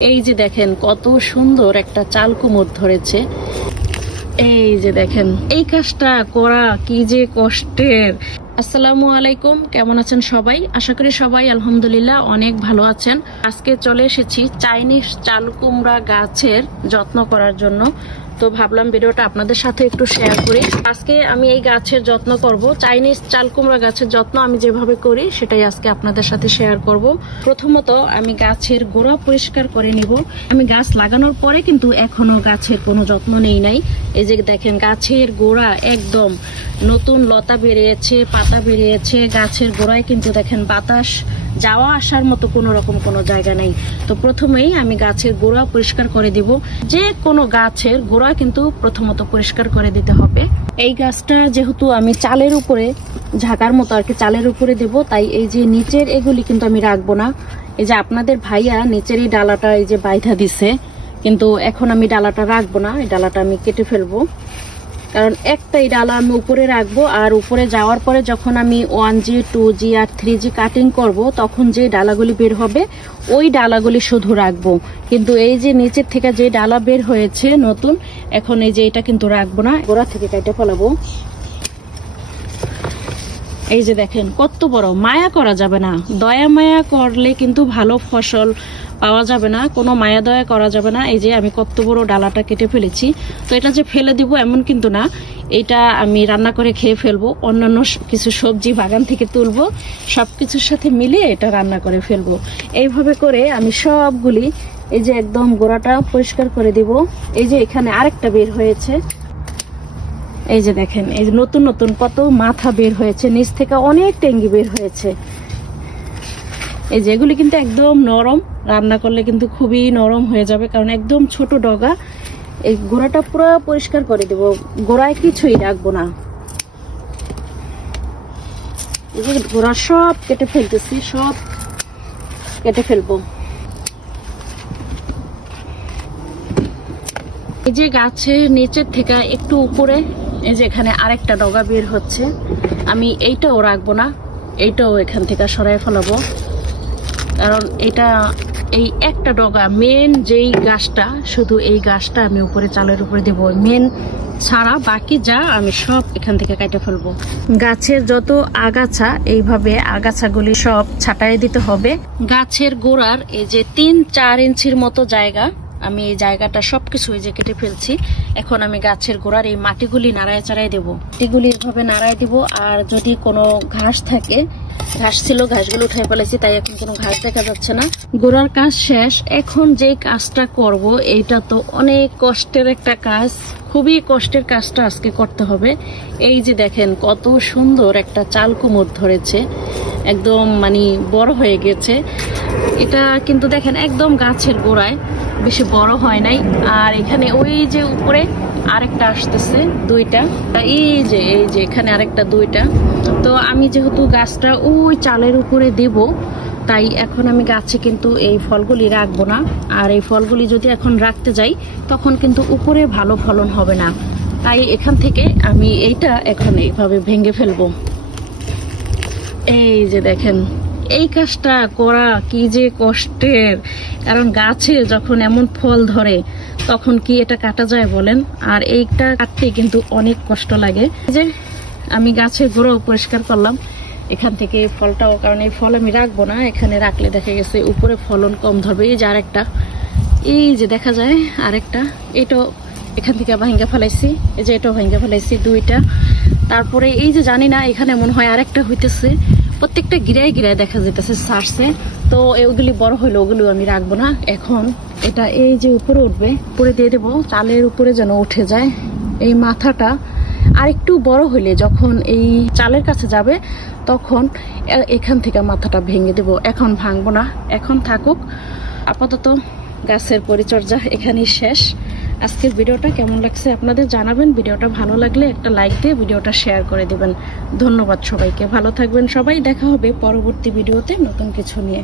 এই যে দেখেন কত সুন্দর একটা চাল কুমড় ধরেছে। এই যে দেখেন এই কাজটা করা কি যে কষ্টের। আসসালামু আলাইকুম, কেমন আছেন সবাই? আশা করি সবাই আলহামদুলিল্লাহ অনেক ভালো আছেন। আজকে চলে এসেছি চাইনিজ চাল কুমড়া গাছের যত্ন করার জন্য। তো ভাবলাম ভিডিওটা আপনাদের সাথে একটু শেয়ার করি। আজকে আমি এই গাছের যত্ন করব, চাইনিজ চাল কুমড়া গাছের যত্ন আমি যেভাবে করি সেটাই আজকে আপনাদের সাথে শেয়ার করব। প্রথমত আমি গাছের গোড়া পরিষ্কার করে নিব। আমি গাছ লাগানোর পরে কিন্তু এখনো গাছের কোনো যত্ন নেই নাই। এই যে দেখেন গাছের গোড়া একদম নতুন লতা বেরিয়েছে, পাতা বেরিয়েছে। গাছের গোড়ায় কিন্তু দেখেন বাতাস যাওয়া আসার মতো কোনো রকম কোনো জায়গা নেই। তো প্রথমেই আমি গাছের গোড়া পরিষ্কার করে দিব। যে কোনো গাছের গোড়া কিন্তু প্রথমত পরিষ্কার করে দিতে হবে। এই গাছটা যেহেতু আমি চালের উপরে ঝাঁকার মতো আর কি চালের উপরে দেব, তাই এই যে নিচের এগুলি কিন্তু আমি রাখবো না। এই যে আপনাদের ভাইয়া নিচের এই ডালাটা এই যে বাইধা দিছে, কিন্তু এখন আমি ডালাটা রাখবো না, এই ডালাটা আমি কেটে ফেলবো। কারণ একটাই ডালা আমি উপরে রাখবো, আর উপরে যাওয়ার পরে যখন আমি 1G 2G আর 3G কাটিং করব তখন যে ডালাগুলি বের হবে ওই ডালাগুলি শুধু রাখবো। কিন্তু এই যে নিচের থেকে যে ডালা বের হয়েছে নতুন, এখন এই যে এটা কিন্তু রাখবো না, গোড়া থেকে কেটে ফেলাবো। এই যে দেখেন কত বড়, মায়া করা যাবে না। দয়া মায়া করলে কিন্তু ভালো ফসল পাওয়া যাবে না, কোনো মায়া দয়া করা যাবে না। এই যে আমি কত বড় ডালাটা কেটে ফেলেছি। তো এটা যে ফেলে দিব এমন কিন্তু না, এটা আমি রান্না করে খেয়ে ফেলবো। অন্যান্য কিছু সবজি বাগান থেকে তুলবো, সবকিছুর সাথে মিলিয়ে এটা রান্না করে ফেলবো। এইভাবে করে আমি সবগুলি এই যে একদম গোড়াটা পরিষ্কার করে দিব। এই যে এখানে আরেকটা বের হয়েছে, এই যে দেখেন এই যে নতুন নতুন কত মাথা বের হয়েছে, নিচ থেকে অনেক টেঙ্গি বের হয়েছে। এই যে এগুলি কিন্তু একদম নরম, রান্না করলে কিন্তু খুবই নরম হয়ে যাবে, কারণ একদম ছোট ডগা। এই গোড়াটা পুরো পরিষ্কার করে দেব, গোড়ায় কিছুই রাখবো না। এই যে গোড়া সব কেটে ফেলতেছি, সব কেটে ফেলবো। এই যে গাছের নিচের থেকে একটু উপরে এই যে এখানে আরেকটা ডগা বের হচ্ছে, আমি এইটাও রাখবো না, এইটাও এখান থেকে সরাই ফেলাবো। কারণ এটা এই একটা ডগা মেন যেই গাছটা, শুধু এই গাছটা আমি উপরে চালের উপরে দেবো, মেন ছাড়া বাকি যা আমি সব এখান থেকে কেটে ফেলবো। গাছের যত আগাছা এইভাবে আগাছাগুলি সব ছাঁটাই দিতে হবে। গাছের গোড়ার এই যে 3-4 ইঞ্চির মতো জায়গা, আমি এই জায়গাটা সবকিছু এই যে কেটে ফেলছি। এখন আমি গাছের গোড়ার এই মাটিগুলি নাড়ায় চাড়াই দেবো, মাটিগুলি এভাবে নাড়াই দিব। আর যদি কোনো ঘাস থাকে, ঘাস ছিল ঘাসগুলো উঠাই ফেলেছি, তাই এখন কোনো ঘাস দেখা যাচ্ছে না। গোড়ার কাজ শেষ। এখন যে কাজটা করব এইটা তো অনেক কষ্টের একটা কাজ, খুবই কষ্টের কাজটা আজকে করতে হবে। এই যে দেখেন কত সুন্দর একটা চাল কুমড় ধরেছে, একদম মানে বড় হয়ে গেছে। এটা কিন্তু দেখেন একদম গাছের গোড়ায়, বেশি বড় হয় নাই। আর এখানে ওই যে উপরে আরেকটা আসতেছে, দুইটা। এই যে এখানে আরেকটা, দুইটা। তো আমি যেহেতু গাছটা ওই চালের উপরে দেব, তাই এখন আমি গাছে কিন্তু এই ফলগুলি রাখবো না। আর এই ফলগুলি যদি এখন রাখতে যাই তখন কিন্তু উপরে ভালো ফলন হবে না, তাই এখান থেকে আমি এইটা এখন এইভাবে ভেঙে ফেলবো। এই যে দেখেন এই কাজটা করা কি যে কষ্টের, কারণ গাছে যখন এমন ফল ধরে তখন কি এটা কাটা যায় বলেন? আর এইটা কাটতে কিন্তু অনেক কষ্ট লাগে। যে আমি গাছের গোড়াও পরিষ্কার করলাম এখান থেকে ফলটাও, কারণ এই ফল আমি রাখবো না, এখানে রাখলে দেখা গেছে উপরে ফলন কম ধরবে। এই যে আরেকটা, এই যে দেখা যায় আরেকটা, এটাও এখান থেকে ভাঙ্গা ফেলাইছি। এই যে এটাও ভাঙ্গা ফেলাইছি, দুইটা। তারপরে এই যে জানি না এখানে মনে হয় আরেকটা হইতেছে, প্রত্যেকটা গিরায় গিরায় দেখা যেতেছে ছাড়ছে। তো ওগুলি বড় হইলো, ওগুলো আমি রাখবো না। এখন এটা এই যে উপরে উঠবে, উপরে দিয়ে দেবো, চালের উপরে যেন উঠে যায়। এই মাথাটা আর একটু বড় হইলে যখন এই চালের কাছে যাবে তখন এখান থেকে মাথাটা ভেঙে দেব। এখন ভাঙবো না, এখন থাকুক। আপাতত গাছের পরিচর্যা এখানেই শেষ। আজকের ভিডিওটা কেমন লাগছে আপনাদের জানাবেন। ভিডিওটা ভালো লাগলে একটা লাইক দিয়ে ভিডিওটা শেয়ার করে দিবেন। ধন্যবাদ সবাইকে, ভালো থাকবেন সবাই। দেখা হবে পরবর্তী ভিডিওতে নতুন কিছু নিয়ে।